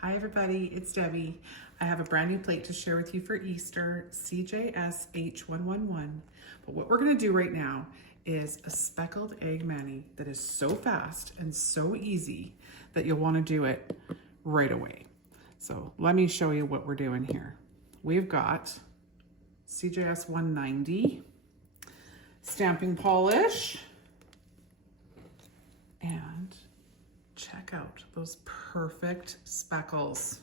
Hi everybody, it's Debbie. I have a brand new plate to share with you for Easter, CJSH111. But what we're gonna do right now is a speckled egg mani that is so fast and so easy that you'll wanna do it right away. So let me show you what we're doing here. We've got CJS 190, stamping polish, and check out those perfect speckles.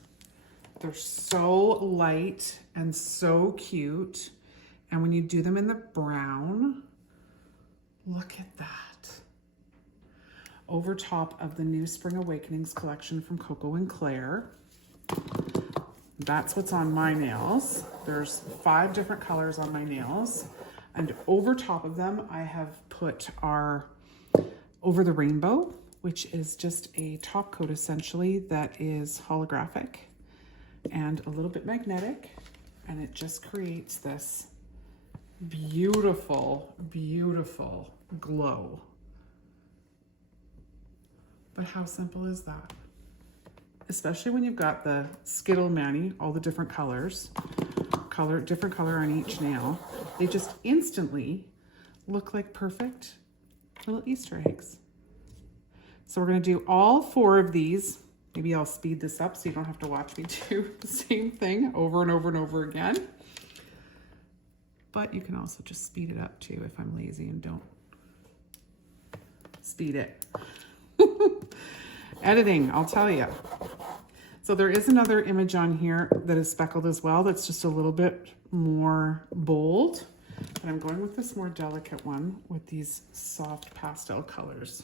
They're so light and so cute. And when you do them in the brown, look at that. Over top of the new Spring Awakenings collection from KoKo&Claire. That's what's on my nails. There's 5 different colors on my nails. And over top of them, I have put our Over the Rainbow, which is just a top coat essentially that is holographic and a little bit magnetic, and it just creates this beautiful, beautiful glow. But how simple is that? Especially when you've got the Skittle Mani, all the different colors, different color on each nail. They just instantly look like perfect little Easter eggs. So we're going to do all 4 of these. Maybe I'll speed this up so you don't have to watch me do the same thing over and over and over again. But you can also just speed it up too if I'm lazy and don't speed it. Editing, I'll tell you. So there is another image on here that is speckled as well. That's just a little bit more bold. But I'm going with this more delicate one with these soft pastel colors.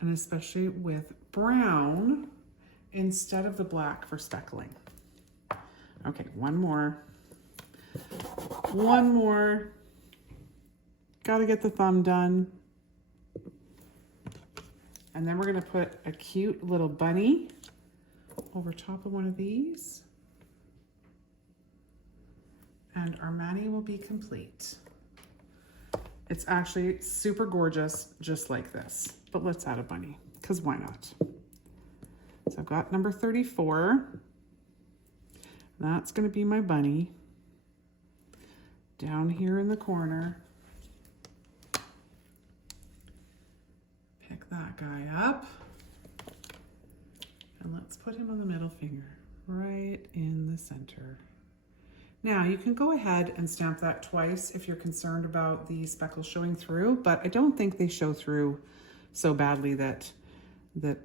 And especially with brown instead of the black for speckling. Okay, one more. One more. Gotta get the thumb done. And then we're gonna put a cute little bunny over top of one of these. And our mani will be complete. It's actually super gorgeous, just like this. But let's add a bunny, because why not? So I've got number 34. That's going to be my bunny. Down here in the corner. Pick that guy up. And let's put him on the middle finger, right in the center. Now you can go ahead and stamp that twice if you're concerned about the speckles showing through, but I don't think they show through so badly that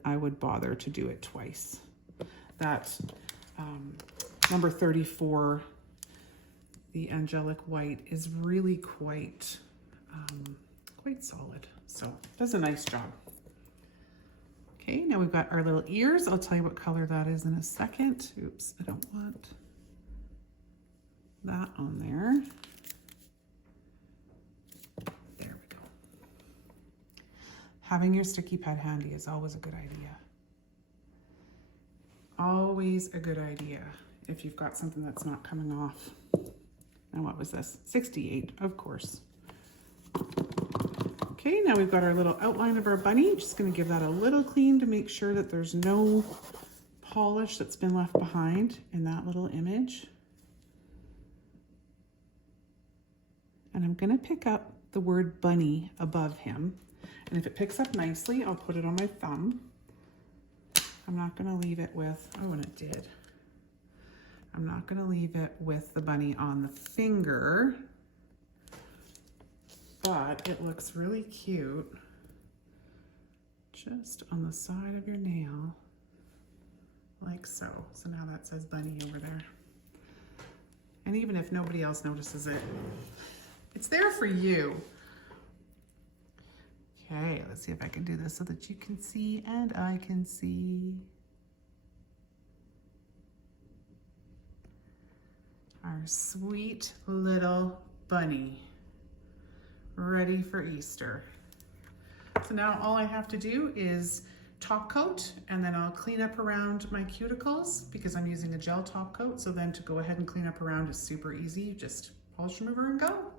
I would bother to do it twice. That number 34, the angelic white, is really quite solid. So it does a nice job. Okay, now we've got our little ears. I'll tell you what color that is in a second. Oops, I don't want that on there. There we go. Having your sticky pad handy is always a good idea. Always a good idea if you've got something that's not coming off. And what was this? 68, of course. Okay, now we've got our little outline of our bunny. Just gonna give that a little clean to make sure that there's no polish that's been left behind in that little image. And I'm gonna pick up the word bunny above him. And if it picks up nicely, I'll put it on my thumb. I'm not gonna leave it with, oh, and it did. I'm not gonna leave it with the bunny on the finger, but it looks really cute just on the side of your nail, like so. So now that says bunny over there. And even if nobody else notices it, it's there for you. Okay, let's see if I can do this so that you can see and I can see. Our sweet little bunny, ready for Easter. So now all I have to do is top coat, and then I'll clean up around my cuticles because I'm using a gel top coat. So then to go ahead and clean up around is super easy. Just polish remover and go.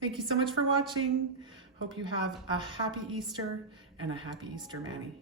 Thank you so much for watching. Hope you have a happy Easter and a happy Easter mani.